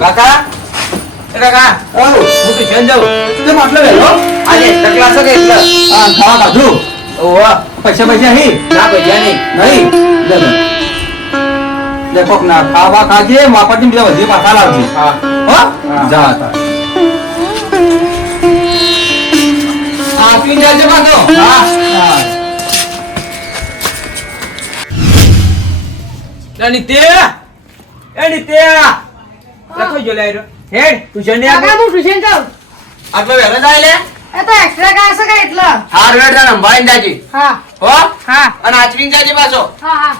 કાકા કાકા હું ટ્યુશન જાઉં તે મતલબ હેલો આજે ક્લાસ કે એટલે ખાવા કાઢું ઓવા પૈસા નહીં ના પૈસા નહીં देखो ना खावा खाजे वापस बीजा वधी पाछा लावजी हां हो જા તા આ પી જાજે પાછો હા નિત્ય લખો જો લાયરો હેડ ટ્યુશન ને કાકા હું ટ્યુશન જાઉં આટલો વેલો જાય લે એ તો એક્સ્ટ્રા ક્લાસ છે એટલે હાર વેડ જા નંબાઈન જાજી હા હો હા અને આચવીન જાજી પાછો હા હા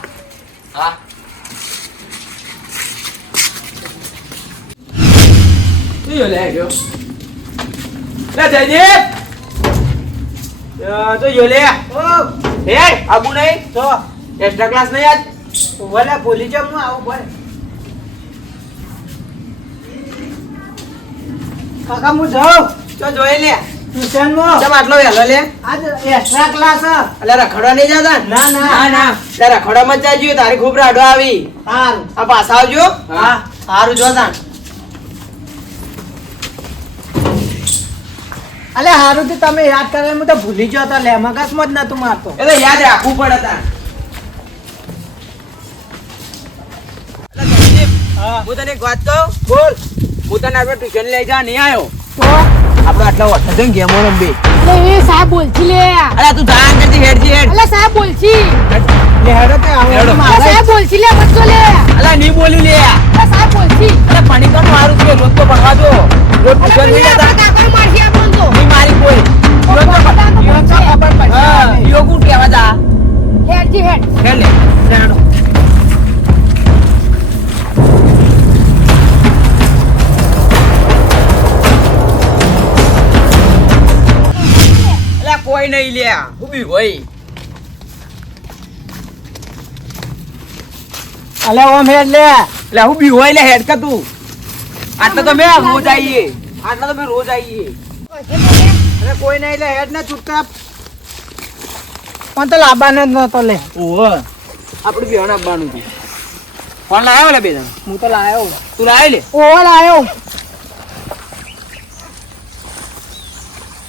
હા यो ले गयो ले जयदीप तो यो ले ओ हे आबू नहीं तो एक्स्ट्रा क्लास नहीं आज बोले बोली जब मैं आओ बोल કાકા હું જાઉં तो જોઈ લે ટ્યુશન માં જમ આટલો વેલો લે આજ એક્સ્ટ્રા ક્લાસ એટલે રખડવા નહીં જતા ના એટલે રખડવા મત જાજો તારી ખૂબ રાડો આવી હાલ આ પાછા આવજો હા સારું જો તા અલે હારું થી તમે યાદ કરે હું તો ભૂલી ગયો તો લે મગજમાં જ નતું મારતો એટલે યાદ રાખવું પડે તા હા હું તને એક વાત કહું બોલ હું તને આપણે ટ્યુશન લઈ જા નહીં આવ્યો તો આપણે આટલા વર્ષ જઈને ગેમો રમવી અલે એ સાહેબ બોલછી લે અરે તું જા અંદરથી હેડજી હેડ અલે સાહેબ બોલછી લે હેડો તે હેડો. આવો સાહેબ બોલછી લે મત તો લે અલા નહીં બોલી લે અલે સાહેબ બોલછી અરે પાણી તો મારું છે રોજ તો ભણવા દો રોજ ટ્યુશન નહીં જતા કાકા મારશે આપણ તો નહીં મારી કોઈ રોજ તો હા યો કોણ કહેવા જા હેડજી હેડ હેડ લે હેડો અલા કોઈ નહીં લે ઉભી હોય અલે ઓમ હેડ લે એટલે હું બી હોય લે હેડ કે તું આટલા તો મેં રોજ આવીએ આટલા તો મેં રોજ આવીએ અરે કોઈ નહીં લે હેડ ને ચૂપચાપ પણ તો લાવવાનો જ નતો લે ઓહો આપણે બેહણ આપવાનું છે ફોન લાવ્યો લે બે જણ હું તો લાયો તું લાવી લે ઓ લાયો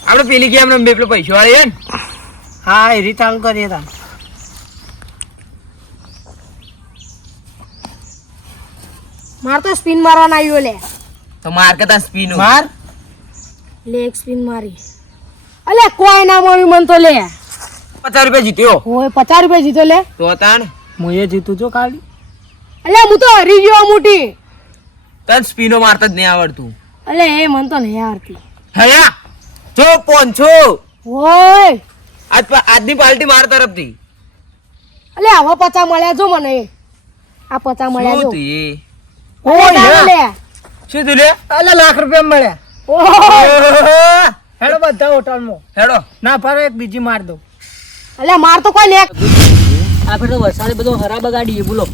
આપણે પેલી ગેમ રમીએ પેલો પૈસો વાળી હે ને હા એ રીતે ચાલુ કરીએ તા માર તો સ્પિન મારવાના આવ્યો લે તો માર કરતા સ્પીન માર લેગ સ્પિન મારી અલે કોઈ ના મળ્યું મન તો લે 50 રૂપિયા જીત્યો ઓય 50 રૂપિયા જીતો લે તો તાણ હું એ જીતું જો કાલી અલે હું તો હરી ગયો મોટી તને સ્પીનો મારતા જ નહીં આવડતું અલે એ મન તો નહીં આવડતી હયા જો 500 ઓય આજની પાર્ટી માર તરફથી અલે આવા 50 મળ્યા જો મને આ 50 મળ્યા જો શું તું એ ઓય લે શું તું લે અલે લાખ રૂપિયા મળ્યા ઓય ઓહો. હેડો બધા હોટલમાં હેડો ના ફરે એક બીજી માર દો અલે માર તો કોઈ ને આપણે તો વરસાદે બધો હરા બગાડીએ બોલો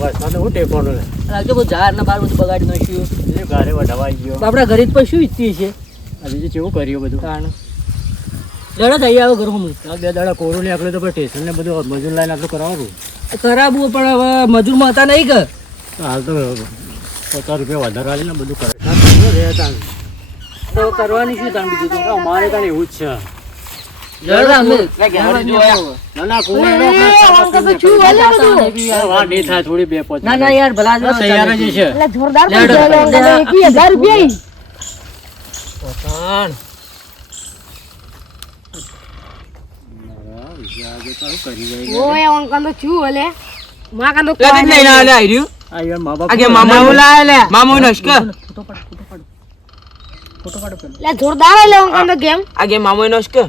વરસાદ હું ટેકોનો લે લાગજો બધું ઝાડ ના બાર બધું બગાડી નાખ્યું એ ઘરે વઢવાઈ ગયો આપણા ઘરે જ પણ શું ઈચ્છીએ છે આ બીજું કેવું કર્યું બધું કારણ જડો થઈ આવો ઘર હું આ બે દાડા કોરો ને આખલે તો સ્ટેશન ને બધું મજૂર લાઈન આટલું કરાવવું કરાવવું પણ હવે મજૂરમાં હતા નહીં કે હાલ તો 50 રૂપિયા વધારે આલી ને બધું કરે રહેતા તો કરવાની શું તાણ બીજું તો અમારે કાંઈ એવું જ છે જડો અમે ના ના કોઈ વાત નહીં થાય થોડી બે પોચ ના ના યાર ભલા જ તૈયાર જ છે અલે જોરદાર લેડો. 21000 રૂપિયા તાણ ઓય અંકલ તો છું હલે માં કાં તો લે દેખ નહીં ના લે આઈ રહ્યું આ યાર મા બાપ આ કે મામા લાય લે મામો નસ્કર લે જોરદાર હલે અંકલ તો ગેમ આ કે મામો નસ્કર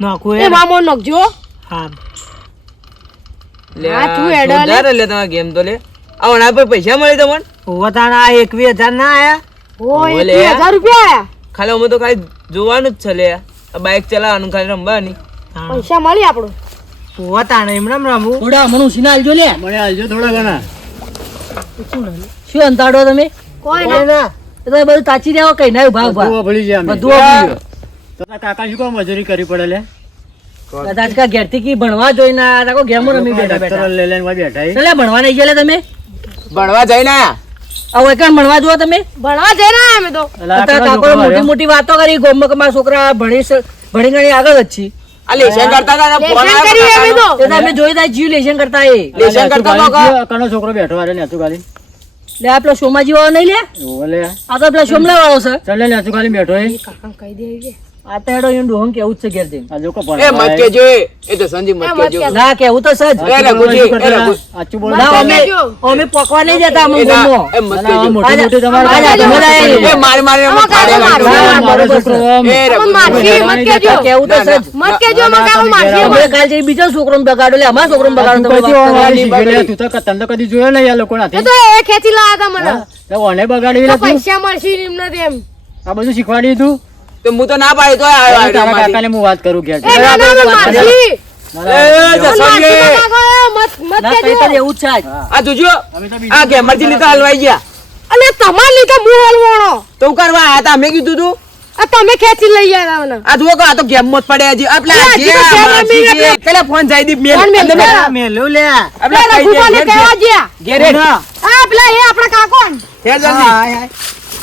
નાખો એ મામો નખજો હા લે હા, તું હેડો લે. જોરદાર લે તમારે ગેમ તો લે આ ઓના પર પૈસા મળી તમને ઓતાના 21000 ના આયા ઓય ઓલે. 21000 રૂપિયા ખાલી અમે તો ખાલી જોવાનું જ છે લે આ બાઇક ચલાવવાનું ખાલી રમવાની પૈસા મળી આપણો ઓતાના એમ રમવું થોડા મનું સિના આલજો લે મને આલજો થોડા ઘણા શું અંતાડો તમે કોઈ ના એ તો બધું તાચી દેવો કઈ ના ભાવ બધું ભાવ ભળી જાય અમે. બધું વાપરી લો. તો તારા કાકા શું કામ મજૂરી કરવી પડે લે કદાચ કા ઘેરથી કી ભણવા જોઈને આ ગેમો રમી બેઠા દફતર બેઠા લઈ લઈને બેઠા એટલે ભણવા નહીં ગયા તમે ભણવા જઈને આયા. હવે કાં ભણવા જુઓ તમે ભણવા જઈ રહ્યા અમે તો એટલે આ અત્યારે કયો કાકોએ છોકરો મોટી આવ્યો? મોટી વાતો કરી ગોમમાં કે મારા છોકરા ભણી ગણી આગળ જ છે આ લેશન કરતા હતા ને ફોન લેશન આવ્યો કરીએ અમે તો તે તો અમે જોઈ તા જીવ લેશન કરતા એ લેશન કરતા નેતુ તો ગાલી કનો છોકરો બેઠો આરે નેતુ ગાલી લે આ પેલો સોમાજી વાળો નહીં લે ઓલે આ તો પેલા સોમલા વાળો છે ચાલ લે નેતુ ગાલી બેઠો એ કાકા કહી દે આ તો હેડો એનું ડોહમ કેવું જ છે ઘેર જઈને. આ જો કો એ મત કેજો એ તો સંજીવ મત કેજો ના કેવું તો સજ એ રઘુજી, એ રઘુ. આચું બોલ ના અમે કેજો. અમે પોકવા નહીં જતા અમે એ ના, ગોમમાં. એ મત ના, કેજો મોટી મોટી તમારે આજા, ગાલી. આજા, એ મારે મારે આમાં કાકા મારો. ના, મારો બરોબર છોકરો છે. આમ. એ રઘુ. મારશી, મત કેજો. આ કેવું તો ના, ના. સજ મત કેજો માં કાકા મારશી અમે કાલ જઈ બીજો છોકરો બગાડો લે અમારા છોકરો બગાડો તું તમે કઈથી વાત વાળી કરો. શીખી લે? તું તો તને તો કદી જોયો નહીં આ લોકો એ નાથી. તો એ ખેંચી લાયા હતા મને તો ઓને બગાડી તો લે તું. પૈસા મળશે એમને તેમ આ બધું શીખવાડી તું તો હું તો ના પાડી તોય આવ્યો આવ્યો તારા મારી. કાકાને હું વાત કરું ઘેર એ ના ના મને મારશી એ જસવંતજી. મત ના, કેજો કઈ તો એવું જ છે આજ. આ જોજો અમે તો આ ગેમરજી લીધા હલવાઈ ગયા અને તમાર લીધે હું હલવાણો તો હું કરવા આયા તા અમે કીધું તું આ તમે ખેંચી લઈ ગયા હતા મને આ જુઓ કે આ તો ગેમ માં જ પડે હજી આપલે અરે, આ હજી જે તો આ ગેમ માસી રમી જે. એટલે. પેલા ફોન જાય દી મેલ ફોન મેલ. અંદર મેલ. મેલું લે આપણે પેલા ખાઈ રઘુભાઈને જાય, કહેવા ગયા ઘેર ઘેર. હા પેલા એ આપણા કાકો ને. ઘેર જલ્દી. હાય, હાય.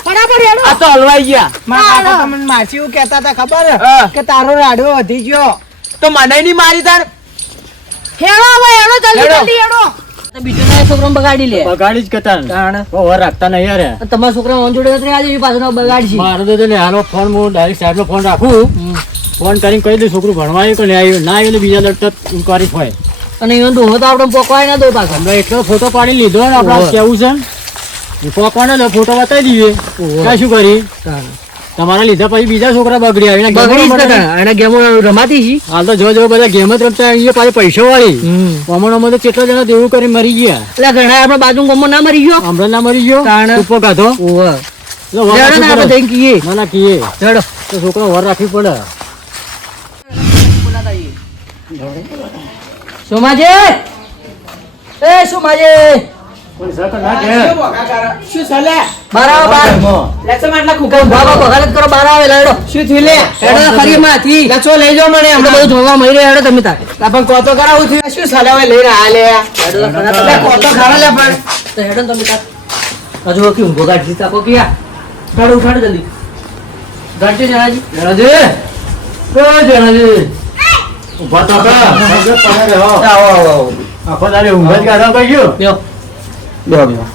ફટાફટ હેડો આ તો હલવાઈ ગયા મારા કાકા તમને માસી એવું કહેતા હતા ખબર હા. કે તારો રાડો વધી ગયો તો મને નહીં મારી તાર હેડો હવે હેડો જલ્દી હેડો. જલ્દી હેડો તો બીજો ના છોકરો બગાડી લે બગાડી જ કરતા ને. તાણ. ઓવર રાખતા નહીં યાર તમારા છોકરા ઓન જોડે નથી આજે એ પાછો બગાડશે મારો તો લે હાલો ફોન હું ડાયરેક્ટ સાહેબનો ફોન રાખું ફોન કરીને કહી દઉં છોકરું ભણવા આવ્યું કે નહીં આવ્યું ના આવ્યું એટલે બીજા લડતર ઇન્કવાયરી હોય અને એનો ડોહો તો આપણે પોકવાય ના દો પાછો હમણાં એટલો ફોટો પાડી લીધો ને આપણે કેવું છે એ પોકવાનો એટલે ફોટો બતાવી દઈએ ત્યાં શું કરી તમારા લીધા પછી બીજા છોકરા બગડી આવીને બગડી જ નતા. એને ગેમો રમાતી છે હાલ તો જો બધા ગેમ જ રમતા એ પાછી પૈસા વાળી અમણોમાં તો કેટલા જણા દેવું કરી મરી ગયા એટલે ઘણા આપણે બાજુ ગમો ના મરી ગયો હમણાં ના મરી ગયો તાણ. ઉપો કાઢો ઓવે એટલે વર લેડો ને આપણે રાખવી જઈને કહીએ પડે. ના ના કીએ ચડો તો છોકરો વર રાખવી પડે સોમાજે એ સોમાજે શું ચાલે બાર આવો બાર લેક્ચરમાં આટલા ખૂબ બાબા વગાડત કરો બાર આવે લેડો શું થયું લે હેડો ખરી માંથી લચો લઈ જાઓ મને આપણે બધું જોવા મળી રહ્યો હેડો તમે તાર પણ કોતો કરાવું થયું શું સાલા હવે લઈને આ લે હેડો તો ખરા લે, કોતો ખરા લે પણ તો હેડો ને તમે તાર હજુ કેવું ભોગાડ જીતા કો કિયા ઉઠાડો ઉઠાડો જલ્દી ગાડજો જણાજી જણાજી ઉભા તો કર. આવો આવો આવો આખો દાડે ઊંઘ જ કાઢવા પડ્યો. લ્યો બેહો બેહો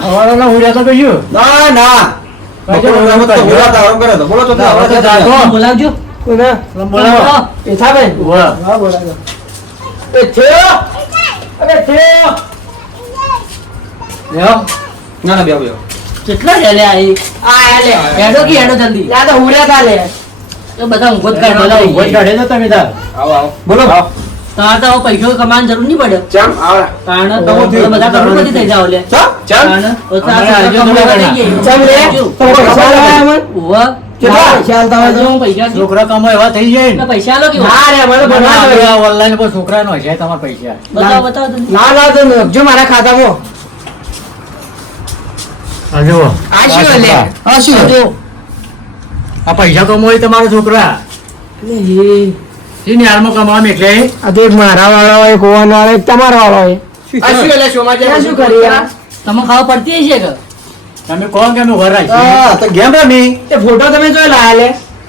સવારે ના ઉડ્યા તો પડ્યો. ના ના બોલો તો હવે તો જાતો. બોલાવજો બોલાવો. ઈથાબેન ઉભા. હા બોલાવો એ થયો અરે થયો લ્યો ના ના બેહો બેહો કેટલા લે લે આઈ આ લે હેડો કે હેડો જલ્દી યા તો હુડ્યા તા લે તો બધા ઊંઘો જ બધા ઊંઘ જ કાઢવા કાઢે છે તમે તાર. આવો આવો બોલો તાર તો હવે પૈસો કમાવાની જરૂર નહીં પડે ચમ આવો કારણ તો હું થયું. બધા કરોડપતિ થઈ જાવ લે ચમ કારણ તો તો આ અમારે છોકરા આજે કમાવા તો થઈ ચમ લે ગયા. તો પૈસા લાવ્યા અમન ઉવ્વ. કેટલા પૈસા આલતા હોય હજુ હું પૈસા છું. છોકરા કમો એવા થઈ જાય ને. એટલે પૈસા આલો કે ના રે મને ભણવા દો ઓનલાઈન પર છોકરાનો હશે તમારા પૈસા. બતાવો બતાવો તમે. ના ના તો નાખજો મારા ખાતામાં આ જુઓ. આ શું લે આ શું જો આ પૈસા કમાય તમારા છોકરા શીની હાલમાં કમાવા એટલે આ તો એક મારા વાળો હોય કોવાનો વાળો એક તમારો વાળો હોય આ શું એટલે સોમાજે આ શું કરી યાર તમે ખાવા પડતી હશે કે તમે કોણ કે અમે ઘર રાખીએ? હા તો ગેમ રમી એ ફોટો તમે જોઈ લાયા લે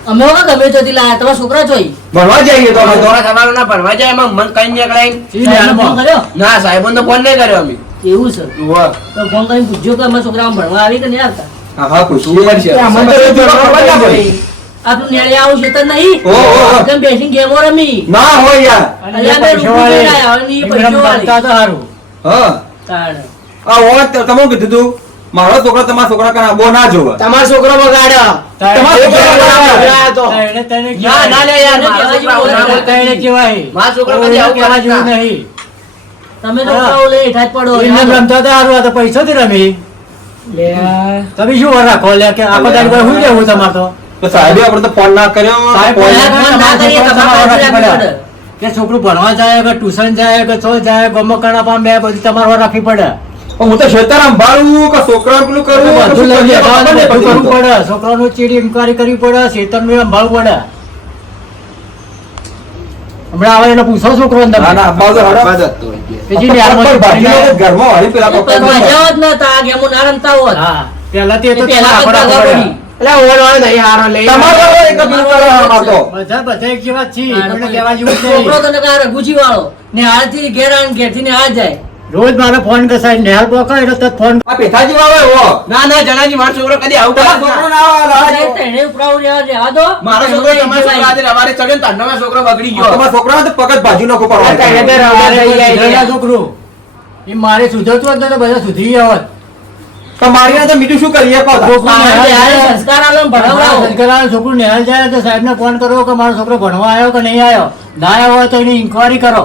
અમે હવે ગમે ત્યાંથી લાયા તમારા છોકરા જોઈ ભણવા જઈએ તો અમે તો થોડા તમારો ના ભણવા જાય એમાં મન કઈ નીકળાય શીની સાહેબને ફોન હાલમાં? કર્યો ના સાહેબો તો ફોન નહીં કર્યો અમે એવું છે તો ફોન કરીને પૂછજો કે અમારા છોકરા ભણવા આવી કે નહીં આવતા હા હા પૂછવું પડશે એ અમને તો એ જોવા ખબર ના પડી. આપણું નેળે આવું છે તો નહીં ઓ, ઓ, ઓ. એકદમ બેસીને ગેમો રમી ના હોય યાર અને અલ્યા એ બે પૈસા રૂપિયા વાળી. લાયા, અને એ એમને પૈસા વાળી. મળતા તો સારું. હા તાણ. આ હોત તો તમે કીધું તું મારો છોકરો તમારા છોકરા કના બો ના જોવે તમારો છોકરો બગાડ્યો તમારો છોકરો બગાડ્યો તો તારે તેને ના કહેવાય. ના લે યાર એને મારા કહેવા છોકરા જેવું ના બોલે. તારે કહેવાય. મારા છોકરા કદી આવું કહેવા કરતા. જેવું નહીં. તમે તો ખાવ લે હેઠા જ પડો એમને રમતા તો સારું, આ તો પૈસાથી રમી. લે તમે શું વાર રાખો લે કે આખો દાડી પર શું લેવું તમારે તો? તો સાહેબે આપણે તો ફોન ના કર્યો સાહેબ ફોન ના ફોન ફોન ના કરીએ, તમારા તમારે છોકરા રાખવી પડે. કે છોકરું ભણવા જાય કે ટ્યુશન જાય કે છો જાય ગમો કણા પામે બધી તમારે વાર રાખવી પડે. હું તો ખેતર સંભાળું કે છોકરા પેલું કરું કે બધું શું લઈ કરીએ, જવાનું, ખબર નહીં બધું કરવું પડતી. પડે. છોકરાનું ચીડી ઇન્કવાયરી કરવી પડે, ખેતરનું સંભાળવું પડે. હમણાં આવે એટલે પૂછો છોકરો ને તમે. ના ના અબ્બા તો હેડો. બીજી ને હાલમાં બરાબર ભાજીનો તો ઘરમાં વાળી પેલા તો પપ્પા મજા હોત ને તો આ ગેમો ના રમતા હોત. હા પહેલાથી એ તો પહેલા આપણા કરતા પડ્યા. પડી. એટલે ઓળવાળો નહીં હારો લઈ તમારો એક જ મિનિટ કરો આમાં તો. બધા એક જેવા જ છીએ. કોઈને કહેવા જેવું જ નહીં. છોકરો તને કા રઘુજી વાળો ને હાલથી ઘેર આવીને ઘેરથી ને હાલ જાય. રોજ મારે ફોન કસાય નેહાલ પોકો એટલે તરત ફોન આ પેથાજી વાળો એવો. ના ના જણાજી મારો છોકરો કદી આવું તમારો કરે છોકરો ના. ના આવે, આ તેને ઉપરાવું રહેવા દો. મારો છોકરો તમારો છોકરો આજે રવાડે ચડ્યો ને તારનો મારો છોકરો બગડી ગયો. તમારા છોકરાને તો પગ જ ભાજી નાખો પડવા. તેને તો રવાડે લઈ જાય. સુધરેલા છોકરું એ મારે સુધરતું હોત ને તો બધા સુધરી ગયા હોત. તો મારીને તો બીજું શું કરીએ કહો તાર? મારે ત્યારે સંસ્કાર આલો ને ભણાવડાવો. સંસ્કારવાળા છોકરું નેહાલ જાય તો સાહેબને ફોન કરો કે મારો છોકરો ભણવા આવ્યો કે નહીં આવ્યો. ના આવ્યો હોય તો એની ઇન્કવાયરી કરો.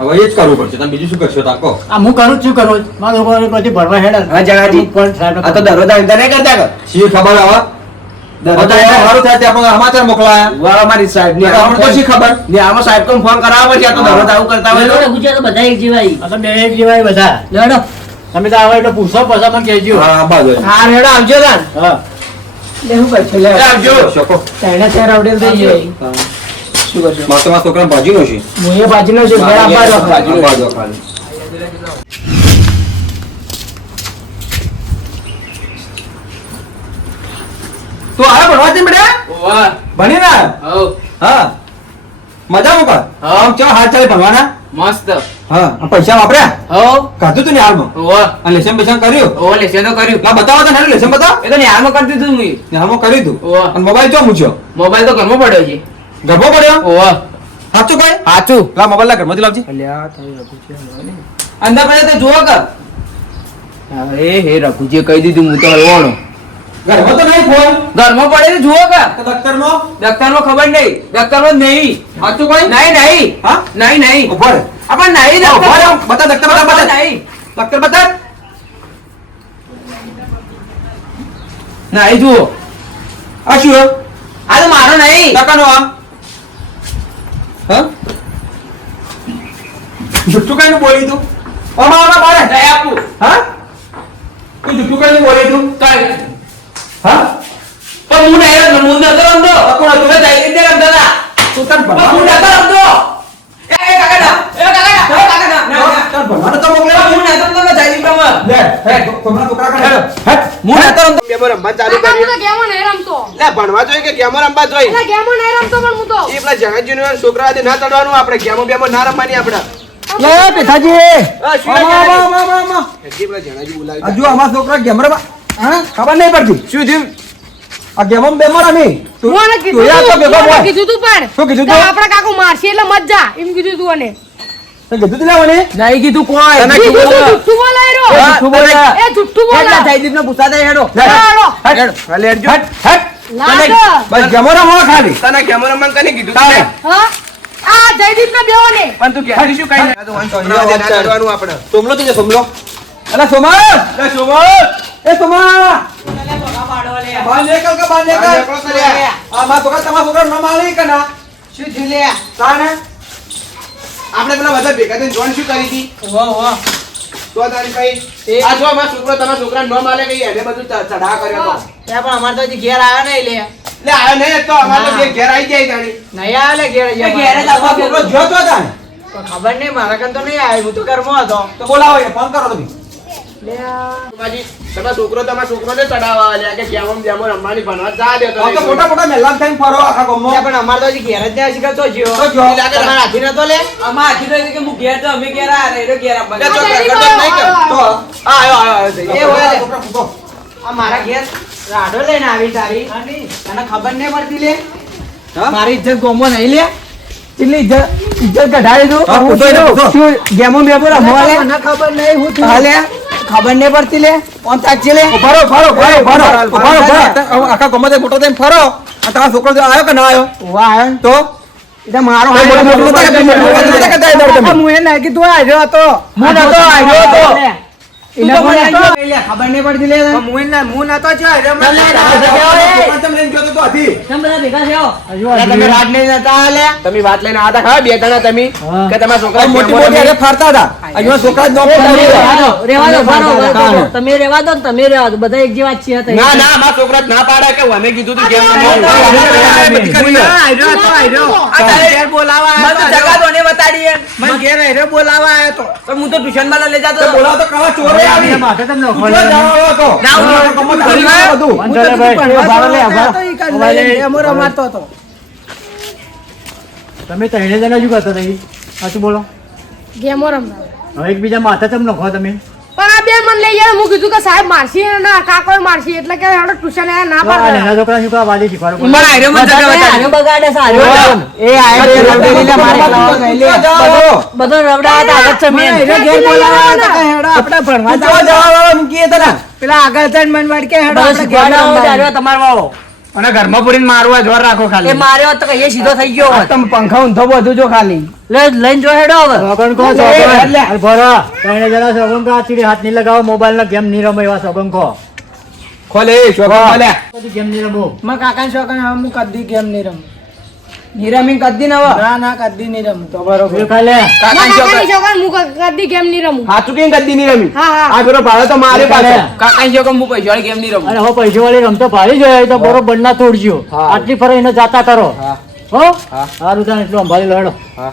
હવે એ જ કરવું પડશે. તમે બીજું શું કરશો તાર કહો? આ હું કરું જ છું કરું જ. મારો છોકરો પછી ભણવા હેડે. હા, જગાજી. ફોન સાહેબને આ તો દરરોજ આવીને તને કરતા કર. શી ખબર હવે? દરરોજ બધા એને સારું થાય તે આપણને સમાચાર મોકલાયા. વાહ મારી સાહેબ ને આપણને તો શી ખબર? ને આમાં સાહેબ કોમ ફોન કરાવવા પછી આ તો દરરોજ આવું કરતા હોય તો. રઘુજી તો બધા એક જેવા ઈ. આ તો બે એક જેવાય બધા. લેડો. તમે તો આવો એટલે પૂછો પછી મને કહેજો. હા બાજુ હા રેડો આવજો તાન. હા લે હું કરશું લે આવજો. શકો તેને ચાર આવડેલ થઈ જાય. શું કરશો? મારે તમારા છોકરાને ભાજીનો છે. હું એ બાજુનો છું ઘર આપવા દો. બાજુ ખાલી. તો આ ભણવા જઈને બેટા વાહ ભણી ના હો હા મજા મુકા હા. આમ ચો હાથ ચાલે ભણવાના મસ્ત હા આ પૈસા વાપર્યા હો કાઢું તું ને હાલમાં વાહ આ લેસન બેસન કર્યું ઓ લેશે તો કર્યું. ના બતાવો તો ને લેસન બતાવ એ તો ન્યામાં કરી દીધું મેં. ને હાલમાં કર્યું તું વાહ. અને મોબાઈલ ચો મૂક્યો મોબાઈલ તો ઘરમાં પડ્યો છે. ગભો પડ્યો વાહ સાચું ભાઈ સાચું. લા મોબાઈલ લા ઘરમાંથી લાવજી અંદર પડે તો જુઓ કર. અરે હે રઘુજીએ કહી દીધું હું તો હલવાનો. ઘરમાં તો નહીં ફોન ઘરમાં પડે તો જુઓ કર. તો દફતરમાં દફતરમાં ખબર નહીં. દફતરમાં નહીં. સાચું ભાઈ નહીં નહીં હા નહીં નહીં. ઉભો રહે આપણ નહીં ઉભો રહે દફતર. બતા દફતર બતા બતા નહીં દફતર બતા નહીં જુઓ. આ શું હે? આ તો મારો નહીં. કાકાનો આ હા જુઠ્ઠું કઈ બોલી તું આમાં આમાં બારે નહીં આપું. હા તું જુઠ્ઠું કઈ બોલી તું કઈ. હા પણ હું નહીં રમતો. હું નતો રમતો. કોણ હતું? મેં જઈ રીતે રમતા હતા. તું તાર પણ હું ભણવાનું નતો રમતો. એ કાકા ના. એ કાકા ના. એ કાકા ના. ના, ના. તાર ભણવાનું તો પણ મોકલ્યા હું નતો રમતો. મેં જઈ રીતમાં. લે હે તમારા છોકરા કાઢે હટ હું નતો રમતો. ગેમો રમવા ચાલુ કાકા, હું કર્યું. તો ગેમો નહીં રમતો. લે ભણવા જોઈએ કે ગેમો રમવા જોઈએ? એટલે ગેમો નહીં રમતો પણ હું તો. એ પેલા જણાજીનો છોકરા હાથે ના તડવાનું આપણે. ગેમો બેમો ના રમવાની આપણે. લે પેથાજી હા, શું આમાં હજી પેલા જણાજી બોલાવી. હજુ અમારા છોકરા ગેમરમાં હા ખબર નહીં પડતી શું થયું? આ ગેમમાં બેમર અમે હું આને કીધું તું યાર તો તું, ભેગો હું આને બોલ. કીધું તું પણ. શું કીધું તો તું? આપણા કાકુ મારશે એટલે મત જા એમ કીધું તું અને. તે કીધું તું લેવાની નહીં કીધું કોઈ. તને ઈ કીધું કીધું જુઠ્ઠું બોલાય રો. એ જુઠ્ઠું બોલ્યા. એ જુઠ્ઠું બોલા. જયદીપને પૂછાતા હેડો. હાલો. હટ હાલે હેડજો. હટ હટ લાગ. બસ ગેમર રમવા ખાલી તને ગેમો રમવા કને કીધું તારે. તને? હા આ જયદીપને બેઓને. પણ તું કહેતી શું કાંઈ નહીં? છોકરા હાથે ના તડવાનું આપણે. સોમલો તું સોમલો અલા સોમા લે સોમલ. એ સોમા બહાર નીકળ કે બહાર નીકળ બહાર નીકળો તો લે. આ મારા છોકરા તમારા છોકરા ન મારી કે ના શું થયું લે? તાને આપણે પેલા બધા ભેગા થઈને જોન શું કરી હતી? તો તારી ભાઈ આ જો અમારા છોકરો તમારા છોકરા ન માલે કે એને બધું ચઢા કર્યો તો. પણ અમારે તો હજી ઘેર આવ્યો નહીં લે. લે આયો નહીં તો અમારે તો બે ઘેર આવી જાય તારી. નહીં આવે લે ઘેર હજી ઘેર જ તમારો છોકરો જ્યો તો તાને ખબર નહીં મારા કન તો નહીં આવ્યો. હું તો ઘરમાં હતો. તો બોલાવો એ ફોન કરો તમે બાજી, તમારો છોકરો તમારા છોકરોને ચડાવવા આલ્યા કે ગેમો બેમો રમવાની ભણવા જા દે તો આ તો મોટા મોટા મેલાન થઈને ફરો આખા લે, ગામમાં પણ અમારે તો હજી ઘેર જ નહીં શીખતો જ્યો. તો જ્યો. તમારા હાથી નતો લે. લે, આ જો જયદીપ કરતો નહીં કર. તો આવો. આ આયો એ હોય લે. છોકરા ફૂટો. આ મારા ઘેર રાડો લઈને આવી તારી. તને ખબર નહીં પડતી લે. હા? મારી ઇજ્જત ગોમો નહીં લે. કેટલી ઇજ્જત કઢાવી દઉં. હા, પૂછો એને, પૂછો. શું ગેમો બેમો રમવા લે? મને ખબર નહીં હું થયું. લે ખબર નહીં પડતી લે. કોણ તાકજે લે. ફરો ફરો ફરો ફરો ફરો ફરો આખા ગામમાં મોટો થઈને ફરો આ તમારો છોકરો જો આવ્યો કે ના આવ્યો વાહ હે. તો એટલે મારો તો હાથ મોટું મોટું મોટું મોટું મોટું કરતા આવ્યા તમે. હું એ નહીં કીધું આવ્યો હતો. હું નતો આવ્યો હતો. એને મને લે, ખબર નહીં પડતી લે. હું નતો જો લે, છોકરા તમે લઈને ગયો તો હતી. તમે રાત નહીં જતા લે. તમે વાત લઈને આતા ખા બે જણા તમે હા. કે તમારા છોકરા મોટી ગેમો મોટી રમે. હારે ફરતા હતા અહીંયા છોકરા જ ન તમે પડાવી. રેવા દો, ભારો, હા. તમે રેવા દો ને તમે રેવા દો બધા એક જેવા જ છીએ ના ના અમારા છોકરા જ ના પાડે કે અમે કીધું તું કેમ આ નહીં? તો બધી કરી લે. આ તારે ઘેર બોલાવા આવ્યો તો જગા તો ને બતાડી એમ. મને ઘેર આયરો બોલાવા આવ્યો તો. તો હું તો ટ્યુશન માં લઈ જતો તો હતો. બોલાવો તો કાવા ચોરે આવી. માથે તમને તું ક્યાં જવા આવ્યો હતો? ના, હું તમારા ગામમાં તારી વાત બધું. તમે ત્રણે જણા શું કરતા હતા સાચું બોલો ગેમો રમતા હવે એકબીજા માથે ચમ નખો તમે પણ આ બેન મને લઈ ગયા હું કીધું કે સાહેબ મારશી ના કાકો મારશી એટલે કે હેડો ટ્યુશન ના આ પાડતા નાના છોકરા શું કરવા વાલી શીખવાડો મને આયરો મને જગા બતાડી. આનો બગાડે સારો એ આયરો એ રવડેલી લે મારે તું ક્યાં જવા આવ્યો? બધો રવડા હતા આગળ છે મેન ઘેર બોલાવા તું ક્યાં જવા આવ્યો? મૂકીએ તને. બધો શીખવાડો ચાલ્યો તમારો વાળો અને ઘરમાં પૂરીને મારવા જોર રાખો એ ખાલી. માર્યો હોત તો કહીએ સીધો થઈ ગયો હોત તમે પંખા ઊંધો બધું જો ખાલી. લઈને જો હેડો હવે સોગન કહો સોગન અરે ભરા ત્રણે જણા સોગન કહો આચીડી હાથ નહીં લગાવો મોબાઈલ ના ગેમ નહીં રમો એવા સોગન કહો ખોલે એ છોકરા ખોલે. બધી ગેમ નહીં રમો નિરામી કદી નવા. એ ખાલે કાકાની છોકરા હું કદી ગેમ નહીં રમું હાચું કેમ કદી નહીં રમી? હા હા આ પેલો ભાડો તો મારે પાછો. કાકા જો હું પૈસા વાળી ગેમ નહીં રમું. અરે હો પૈસા વાળી રમતો ભારી જોઈએ તો બરોબર ના તોડજો હા. આટલી ફરે એને જાતા કરો હા. હો સારું તાને એટલું સંભાળી લો હેડો હા.